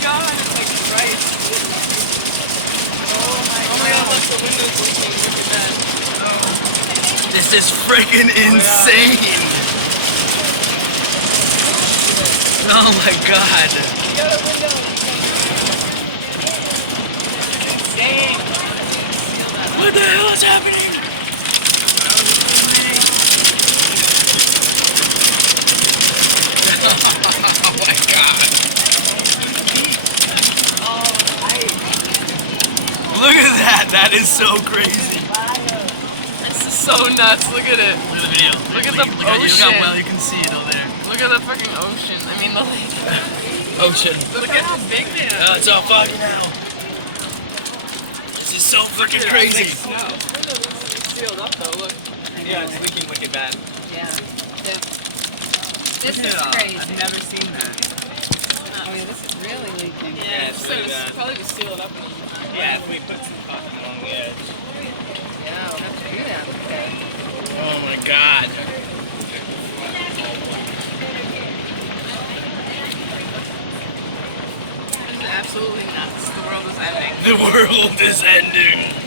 god, it's like Christ. Oh my god, look, the window's leaking. Look at that. Oh. This is freaking insane. Oh my god. You got a window. Insane. What the hell is happening? Oh my god. Look at that. That is so crazy. This is so nuts. Look at it. Look at the video. Look at the ocean. Look how well you can see it over there. Look at the fucking ocean. I mean the lake. Ocean. Look at how big they are. Oh, it's all foggy now. This is so freaking crazy. Snow. It's sealed up though, look. Yeah, it's leaking wicked bad. Yeah. This is crazy. I've never seen that. Oh yeah, this is really leaking. Yeah, it's really bad. Probably just seal it up and Yeah, if we put some cotton along the edge. Yeah, we'll have to do that. Okay. Oh my god. This is absolutely nuts. The world is ending. The world is ending.